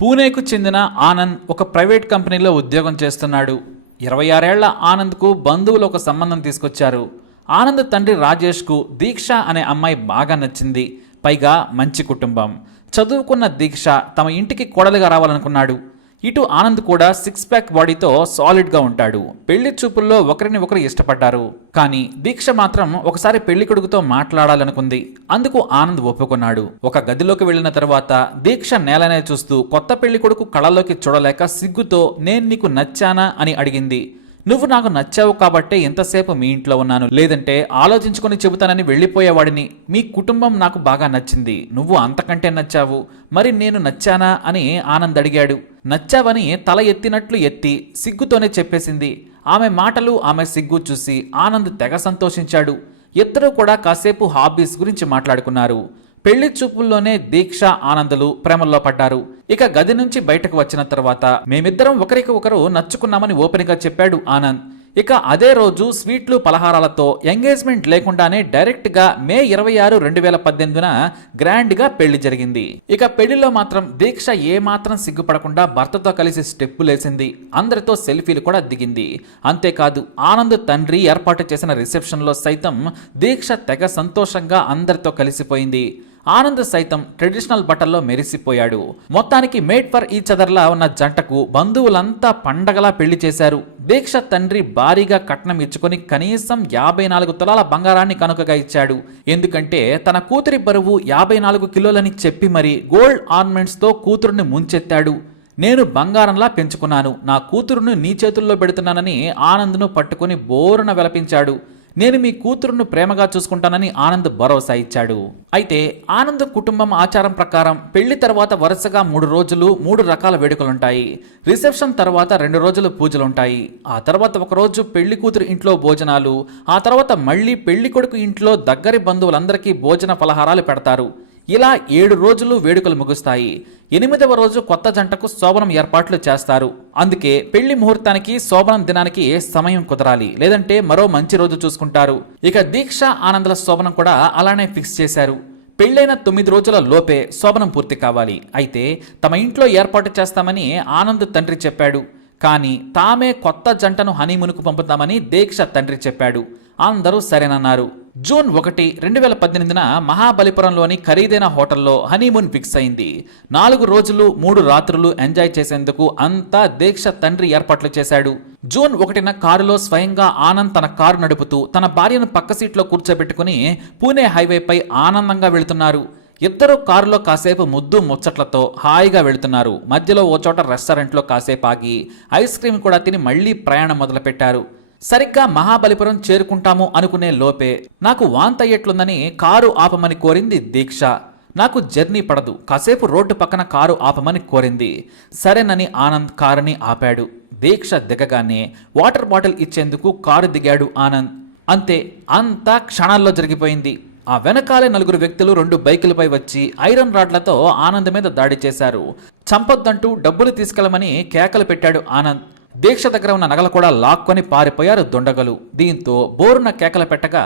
పూణేకు చెందిన ఆనంద్ ఒక ప్రైవేట్ కంపెనీలో ఉద్యోగం చేస్తున్నాడు. 26 ఏళ్ల ఆనంద్కు బంధువులు ఒక సంబంధం తీసుకొచ్చారు. ఆనంద్ తండ్రి రాజేష్కు దీక్ష అనే అమ్మాయి బాగా నచ్చింది. పైగా మంచి కుటుంబం. చదువుకున్న దీక్ష తమ ఇంటికి కోడలిగా రావాలనుకున్నాడు. ఇటు ఆనంద్ కూడా 6 ప్యాక్ బాడీతో సాలిడ్గా ఉంటాడు. పెళ్లి చూపుల్లో ఒకరిని ఒకరు ఇష్టపడ్డారు. కానీ దీక్ష మాత్రం ఒకసారి పెళ్లి కొడుకుతో మాట్లాడాలనుకుంది. అందుకు ఆనంద్ ఒప్పుకున్నాడు. ఒక గదిలోకి వెళ్లిన తర్వాత దీక్ష నేలనే చూస్తూ కొత్త పెళ్లి కొడుకు కళ్ళలోకి చూడలేక సిగ్గుతో నేను నీకు నచ్చానా అని అడిగింది. నువ్వు నాకు నచ్చావు కాబట్టే ఎంతసేపు మీ ఇంట్లో ఉన్నాను, లేదంటే ఆలోచించుకొని చెబుతానని వెళ్ళిపోయేవాడిని. మీ కుటుంబం నాకు బాగా నచ్చింది, నువ్వు అంతకంటే నచ్చావు, మరి నేను నచ్చానా అని ఆనంద్ అడిగాడు. నచ్చావని తల ఎత్తినట్లు ఎత్తి సిగ్గుతోనే చెప్పేసింది. ఆమె మాటలు ఆమె సిగ్గు చూసి ఆనంద్ తెగ సంతోషించాడు. ఇద్దరూ కూడా కాసేపు హాబీస్ గురించి మాట్లాడుకున్నారు. పెళ్లి చూపుల్లోనే దీక్ష ఆనందులు ప్రేమల్లో పడ్డారు. ఇక గది నుంచి బయటకు వచ్చిన తర్వాత మేమిద్దరం ఒకరికి ఒకరు నచ్చుకున్నామని ఓపెన్ గా చెప్పాడు ఆనంద్. ఇక అదే రోజు స్వీట్లు పలహారాలతో ఎంగేజ్మెంట్ లేకుండానే డైరెక్ట్ గా మే 26, 2018 గ్రాండ్ గా పెళ్లి జరిగింది. ఇక పెళ్లిలో మాత్రం దీక్ష ఏమాత్రం సిగ్గుపడకుండా భర్తతో కలిసి స్టెప్పులేసింది. అందరితో సెల్ఫీలు కూడా దిగింది. అంతేకాదు ఆనంద్ తండ్రి ఏర్పాటు చేసిన రిసెప్షన్ లో సైతం దీక్ష తెగ సంతోషంగా అందరితో కలిసిపోయింది. ఆనంద్ సైతం ట్రెడిషనల్ బట్టల్లో మెరిసిపోయాడు. మొత్తానికి మేడ్ ఫర్ ఈచ్ అదర్లా ఉన్న జంటకు బంధువులంతా పండగలా పెళ్లి చేశారు. దీక్ష తండ్రి భారీగా కట్నం ఇచ్చుకొని కనీసం 54 తులాల బంగారాన్ని కనుకగా ఇచ్చాడు. ఎందుకంటే తన కూతురి బరువు 54 కిలోలని చెప్పి మరి గోల్డ్ ఆర్నమెంట్స్ తో కూతురుని ముంచెత్తాడు. నేను బంగారంలా పెంచుకున్నాను, నా కూతురును నీ చేతుల్లో పెడుతున్నానని ఆనంద్ను పట్టుకుని బోరున వెలపించాడు. నేను మీ కూతురును ప్రేమగా చూసుకుంటానని ఆనంద్ భరోసా ఇచ్చాడు. అయితే ఆనంద్ కుటుంబం ఆచారం ప్రకారం పెళ్లి తర్వాత వరుసగా 3 రోజులు 3 రకాల వేడుకలుంటాయి. రిసెప్షన్ తర్వాత 2 రోజులు పూజలుంటాయి. ఆ తర్వాత ఒక రోజు పెళ్లి కూతురు ఇంట్లో భోజనాలు, ఆ తర్వాత మళ్ళీ పెళ్లి కొడుకు ఇంట్లో దగ్గరి బంధువులందరికీ భోజన పలహారాలు పెడతారు. ఇలా 7 రోజులు వేడుకలు ముగుస్తాయి. 8వ రోజు కొత్త జంటకు శోభనం ఏర్పాట్లు చేస్తారు. అందుకే పెళ్లి ముహూర్తానికి శోభనం దినానికి సమయం కుదరాలి, లేదంటే మరో మంచి రోజు చూసుకుంటారు. ఇక దీక్ష ఆనందుల శోభనం కూడా అలానే ఫిక్స్ చేశారు. పెళ్లైన 9 రోజుల లోపే శోభనం పూర్తి కావాలి. అయితే తమ ఇంట్లో ఏర్పాటు చేస్తామని ఆనంద్ తండ్రి చెప్పాడు. కానీ తామే కొత్త జంటను హనీమూన్కు పంపుతామని దీక్ష తండ్రి చెప్పాడు. అందరూ సరేనన్నారు. జూన్ 1, 2018 మహాబలిపురంలోని ఖరీదైన హోటల్లో హనీమూన్ ఫిక్స్ అయింది. 4 రోజులు 3 రాత్రులు ఎంజాయ్ చేసేందుకు అంతా దీక్ష తండ్రి ఏర్పాట్లు చేశాడు. జూన్ 1 కారులో స్వయంగా ఆనంద్ తన కారు నడుపుతూ తన భార్యను పక్క సీట్లో కూర్చోబెట్టుకుని పూణే హైవేపై ఆనందంగా వెళుతున్నారు. ఇద్దరు కారులో కాసేపు ముద్దు ముచ్చట్లతో హాయిగా వెళుతున్నారు. మధ్యలో ఓ చోట రెస్టారెంట్లో కాసేపు ఆగి ఐస్ క్రీమ్ కూడా తిని మళ్లీ ప్రయాణం మొదలుపెట్టారు. సరిగ్గా మహాబలిపురం చేరుకుంటాము అనుకునే లోపే నాకు వాంతయ్యట్లుందని కారు ఆపమని కోరింది దీక్ష. నాకు జర్నీ పడదు, కాసేపు రోడ్డు పక్కన కారు ఆపమని కోరింది. సరేనని ఆనంద్ కారుని ఆపాడు. దీక్ష దిగగానే వాటర్ బాటిల్ ఇచ్చేందుకు కారు దిగాడు ఆనంద్. అంతే, అంతా క్షణాల్లో జరిగిపోయింది. ఆ వెనకాలే 4 వ్యక్తులు 2 బైకులపై వచ్చి ఐరన్ రాడ్లతో ఆనంద్ మీద దాడి చేశారు. చంపొద్దంటూ డబ్బులు తీసుకెళ్లమని కేకలు పెట్టాడు ఆనంద్. దీక్ష దగ్గర ఉన్న నగలు కూడా లాక్కొని పారిపోయారు దుండగలు. దీంతో బోరున కేకలు పెట్టగా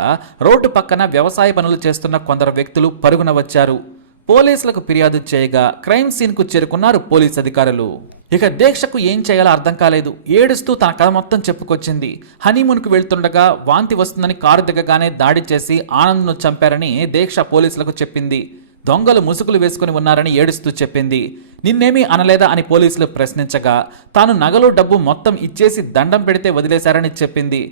రోడ్డు పక్కన వ్యవసాయ పనులు చేస్తున్న కొందరు వ్యక్తులు పరుగున వచ్చారు. పోలీసులకు ఫిర్యాదు చేయగా క్రైమ్ సీన్ కు చేరుకున్నారు పోలీస్ అధికారులు. ఇక దీక్షకు ఏం చేయాలో అర్థం కాలేదు. ఏడుస్తూ తన కథ మొత్తం చెప్పుకొచ్చింది. హనీమూన్కు వెళ్తుండగా వాంతి వస్తుందని కారు దిగగానే దాడి చేసి ఆనంద్ను చంపారని దీక్ష పోలీసులకు చెప్పింది. దొంగలు ముసుగులు వేసుకుని ఉన్నారని ఏడుస్తూ చెప్పింది. నిన్నేమీ అనలేదా అని పోలీసులు ప్రశ్నించగా తాను నగలు డబ్బు మొత్తం ఇచ్చేసి దండం పెడితే వదిలేశారని చెప్పింది.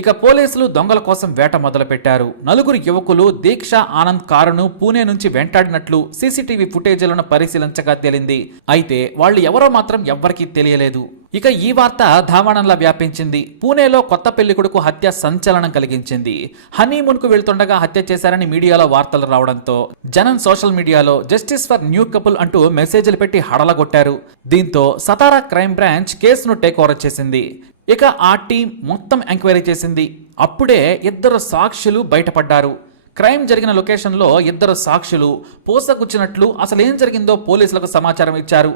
ఇక పోలీసులు దొంగల కోసం వేట మొదలుపెట్టారు. 4 యువకులు దీక్ష ఆనంద్ కారును పూణే నుంచి వెంటాడినట్లు సీసీటీవీ ఫుటేజీలను పరిశీలించగా తేలింది. అయితే వాళ్ళు ఎవరో మాత్రం ఎవ్వరికీ తెలియలేదు. ఇక ఈ వార్త ధావాణంలా వ్యాపించింది. పూణేలో కొత్త పెళ్లి కొడుకు హత్య సంచలనం కలిగించింది. హనీమూన్కు వెళ్తుండగా హత్య చేశారని మీడియాలో వార్తలు రావడంతో జనం సోషల్ మీడియాలో జస్టిస్ ఫర్ న్యూ కపుల్ అంటూ మెసేజ్లు పెట్టి హడలగొట్టారు. దీంతో సతారా క్రైమ్ బ్రాంచ్ కేసును టేక్ ఓవర్ చేసింది. ఇక ఆ టీం మొత్తం ఎంక్వైరీ చేసింది. అప్పుడే 2 సాక్షులు బయటపడ్డారు. క్రైమ్ జరిగిన లొకేషన్లో 2 సాక్షులు పూసగుచ్చినట్లు అసలేం జరిగిందో పోలీసులకు సమాచారం ఇచ్చారు.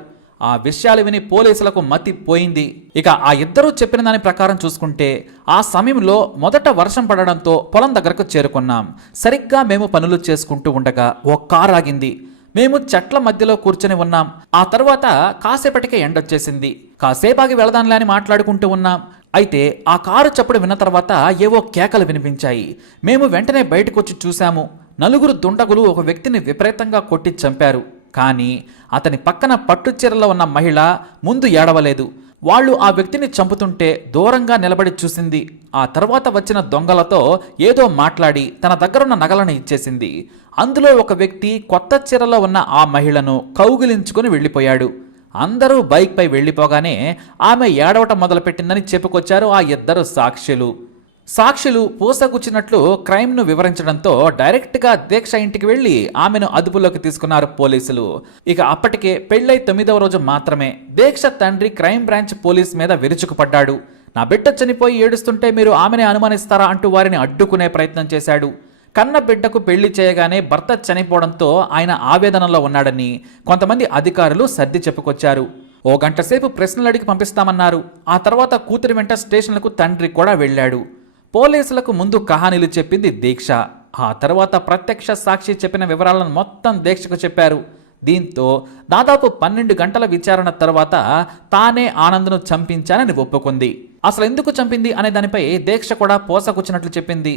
ఆ విషయాలు విని పోలీసులకు మతి పోయింది. ఇక ఆ 2 చెప్పిన దాని ప్రకారం చూసుకుంటే ఆ సమయంలో మొదట వర్షం పడడంతో పొలం దగ్గరకు చేరుకున్నాం. సరిగ్గా మేము పనులు చేసుకుంటూ ఉండగా ఓ కారు ఆగింది. మేము చెట్ల మధ్యలో కూర్చొని ఉన్నాం. ఆ తర్వాత కాసేపటికే ఎండొచ్చేసింది. కాసేపాగి వెళదాంలే అని మాట్లాడుకుంటూ ఉన్నాం. అయితే ఆ కారు చప్పుడు విన్న తర్వాత ఏవో కేకలు వినిపించాయి. మేము వెంటనే బయటకొచ్చి చూశాము. నలుగురు దుండగులు ఒక వ్యక్తిని విపరీతంగా కొట్టి చంపారు. కానీ అతని పక్కన పట్టుచీరలో ఉన్న మహిళ ముందు ఏడవలేదు. వాళ్ళు ఆ వ్యక్తిని చంపుతుంటే దూరంగా నిలబడి చూసింది. ఆ తర్వాత వచ్చిన దొంగలతో ఏదో మాట్లాడి తన దగ్గరున్న నగలను ఇచ్చేసింది. అందులో ఒక వ్యక్తి కొత్త చీరలో ఉన్న ఆ మహిళను కౌగిలించుకుని వెళ్ళిపోయాడు. అందరూ బైక్పై వెళ్ళిపోగానే ఆమె ఏడవటం మొదలుపెట్టిందని చెప్పుకొచ్చారు ఆ ఇద్దరు సాక్షులు పూసగుచ్చినట్లు క్రైమ్ను వివరించడంతో డైరెక్ట్గా దీక్ష ఇంటికి వెళ్లి ఆమెను అదుపులోకి తీసుకున్నారు పోలీసులు. ఇక అప్పటికే పెళ్లై 9వ రోజు మాత్రమే దీక్ష తండ్రి క్రైమ్ బ్రాంచ్ పోలీస్ మీద విరుచుకుపడ్డాడు. నా బిడ్డ చనిపోయి ఏడుస్తుంటే మీరు ఆమెనే అనుమానిస్తారా అంటూ వారిని అడ్డుకునే ప్రయత్నం చేశాడు. కన్న బిడ్డకు పెళ్లి చేయగానే భర్త చనిపోవడంతో ఆయన ఆవేదనలో ఉన్నాడని కొంతమంది అధికారులు సర్ది చెప్పుకొచ్చారు. ఓ గంట సేపు ప్రశ్నలు అడిగి పంపిస్తామన్నారు. ఆ తర్వాత కూతురి వెంట స్టేషన్లకు తండ్రి కూడా వెళ్ళాడు. పోలీసులకు ముందు కహానీలు చెప్పింది దీక్ష. ఆ తర్వాత ప్రత్యక్ష సాక్షి చెప్పిన వివరాలను మొత్తం దీక్షకు చెప్పారు. దీంతో దాదాపు 12 గంటల విచారణ తర్వాత తానే ఆనంద్ను చంపించానని ఒప్పుకుంది. అసలు ఎందుకు చంపింది అనే దానిపై దీక్ష కూడా పోసకొచ్చినట్లు చెప్పింది.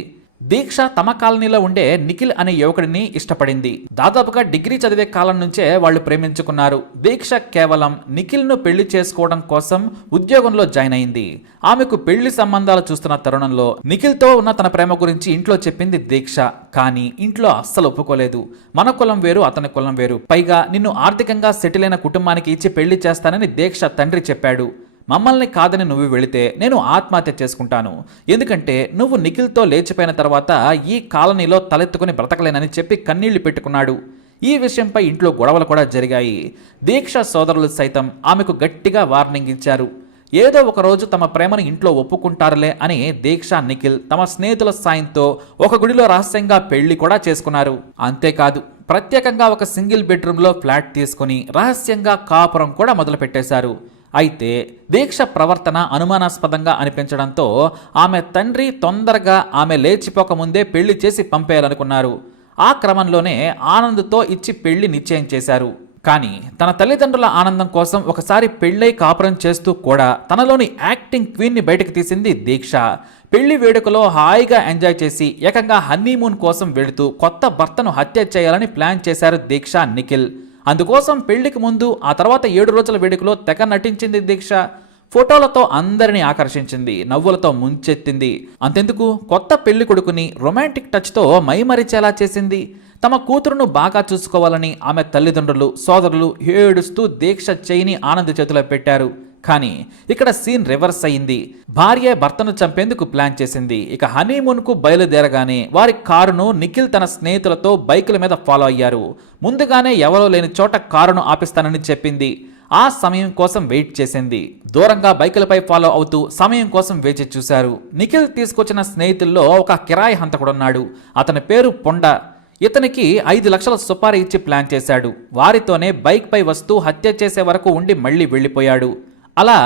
దీక్ష తమ కాలనీలో ఉండే నిఖిల్ అనే యువకుడిని ఇష్టపడింది. దాదాపుగా డిగ్రీ చదివే కాలం నుంచే వాళ్ళు ప్రేమించుకున్నారు. దీక్ష కేవలం నిఖిల్ను పెళ్లి చేసుకోవడం కోసం ఉద్యోగంలో జాయిన్ అయింది. ఆమెకు పెళ్లి సంబంధాలు చూస్తున్న తరుణంలో నిఖిల్తో ఉన్న తన ప్రేమ గురించి ఇంట్లో చెప్పింది దీక్ష. కానీ ఇంట్లో అస్సలు ఒప్పుకోలేదు. మన కులం వేరు, అతని కులం వేరు, పైగా నిన్ను ఆర్థికంగా సెటిల్ అయిన కుటుంబానికి ఇచ్చి పెళ్లి చేస్తానని దీక్ష తండ్రి చెప్పాడు. మమ్మల్ని కాదని నువ్వు వెళితే నేను ఆత్మహత్య చేసుకుంటాను, ఎందుకంటే నువ్వు నిఖిల్తో లేచిపోయిన తర్వాత ఈ కాలనీలో తలెత్తుకుని బ్రతకలేనని చెప్పి కన్నీళ్లు పెట్టుకున్నాడు. ఈ విషయంపై ఇంట్లో గొడవలు కూడా జరిగాయి. దీక్ష సోదరులు సైతం ఆమెకు గట్టిగా వార్నింగ్ ఇచ్చారు. ఏదో ఒక రోజు తమ ప్రేమను ఇంట్లో ఒప్పుకుంటారులే అని దీక్ష నిఖిల్ తమ స్నేహితుల సాయంతో ఒక గుడిలో రహస్యంగా పెళ్లి కూడా చేసుకున్నారు. అంతేకాదు, ప్రత్యేకంగా ఒక సింగిల్ బెడ్రూమ్లో ఫ్లాట్ తీసుకుని రహస్యంగా కాపురం కూడా మొదలుపెట్టేశారు. అయితే దీక్ష ప్రవర్తన అనుమానాస్పదంగా అనిపించడంతో ఆమె తండ్రి తొందరగా ఆమె లేచిపోకముందే పెళ్లి చేసి పంపేయాలనుకున్నారు. ఆ క్రమంలోనే ఆనంద్తో ఇచ్చి పెళ్లి నిశ్చయం చేశారు. కానీ తన తల్లిదండ్రుల ఆనందం కోసం ఒకసారి పెళ్లై కాపురం చేస్తూ కూడా తనలోని యాక్టింగ్ క్వీన్ని బయటకు తీసింది దీక్ష. పెళ్లి వేడుకలో హాయిగా ఎంజాయ్ చేసి ఏకంగా హనీమూన్ కోసం వెళుతూ కొత్త భర్తను హత్య చేయాలని ప్లాన్ చేశారు దీక్ష నిఖిల్. అందుకోసం పెళ్లికి ముందు ఆ తర్వాత 7 రోజుల వేడుకలో తెగ నటించింది దీక్ష. ఫోటోలతో అందరినీ ఆకర్షించింది, నవ్వులతో ముంచెత్తింది. అంతెందుకు, కొత్త పెళ్లి కొడుకుని రొమాంటిక్ టచ్తో మైమరిచేలా చేసింది. తమ కూతురును బాగా చూసుకోవాలని ఆమె తల్లిదండ్రులు, సోదరులు ఏడుస్తూ దీక్ష చేయిని ఆనంద్ చేతిలో పెట్టారు. కానీ ఇక్కడ సీన్ రివర్స్ అయింది. భార్య భర్తను చంపేందుకు ప్లాన్ చేసింది. ఇక హనీమూన్కు బయలుదేరగానే వారి కారును నిఖిల్ తన స్నేహితులతో బైకుల మీద ఫాలో అయ్యారు. ముందుగానే ఎవరో లేని చోట కారును ఆపిస్తానని చెప్పింది. ఆ సమయం కోసం వెయిట్ చేసింది. దూరంగా బైకులపై ఫాలో అవుతూ సమయం కోసం వేచి చూశారు. నిఖిల్ తీసుకొచ్చిన స్నేహితుల్లో ఒక కిరాయి హంతకుడున్నాడు. అతని పేరు పొండ. ఇతనికి 5 లక్షల సుపారీ ఇచ్చి ప్లాన్ చేశాడు. వారితోనే బైక్పై వస్తూ హత్య చేసే వరకు ఉండి మళ్లీ వెళ్ళిపోయాడు. అలా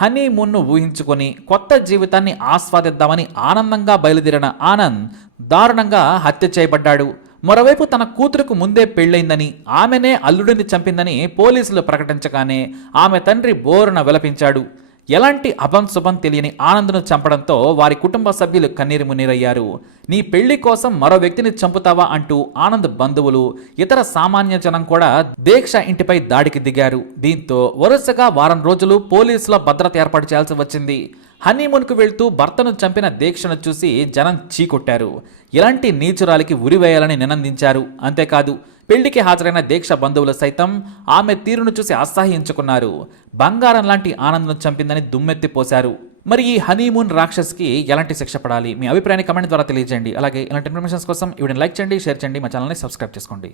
హనీమూన్ను ఊహించుకొని కొత్త జీవితాన్ని ఆస్వాదిద్దామని ఆనందంగా బయలుదేరిన ఆనంద్ దారుణంగా హత్య చేయబడ్డాడు. మరోవైపు తన కూతురుకు ముందే పెళ్లైందని, ఆమెనే అల్లుడిని చంపిందని పోలీసులు ప్రకటించగానే ఆమె తండ్రి బోరున విలపించాడు. ఎలాంటి అభంశుభం తెలియని ఆనంద్ను చంపడంతో వారి కుటుంబ సభ్యులు కన్నీరు మున్నీరయ్యారు. నీ పెళ్లి కోసం మరో వ్యక్తిని చంపుతావా అంటూ ఆనంద్ బంధువులు, ఇతర సామాన్య జనం కూడా దీక్ష ఇంటిపై దాడికి దిగారు. దీంతో వరుసగా వారం రోజులు పోలీసుల భద్రత ఏర్పాటు చేయాల్సి వచ్చింది. హనీమూన్కు వెళ్తూ భర్తను చంపిన దీక్షను చూసి జనం చీకొట్టారు. ఇలాంటి నీచురాలికి ఉరివేయాలని నినందించారు. అంతేకాదు, పెళ్లికి హాజరైన దీక్ష బంధువులు సైతం ఆమె తీరును చూసి అసహ్యించుకున్నారు. బంగారం లాంటి ఆనందం చంపిందని దుమ్మెత్తిపోశారు. మరి ఈ హనీమూన్ రాక్షస్కి ఎలాంటి శిక్ష పడాలి? మీ అభిప్రాయాన్ని కమెంట్ ద్వారా తెలియజేయండి. అలాగే ఇలాంటి ఇన్ఫర్మేషన్స్ కోసం వీడియోని లైక్ చేయండి, షేర్ చేయండి, మా ఛానల్ని సబ్స్క్రైబ్ చేసుకోండి.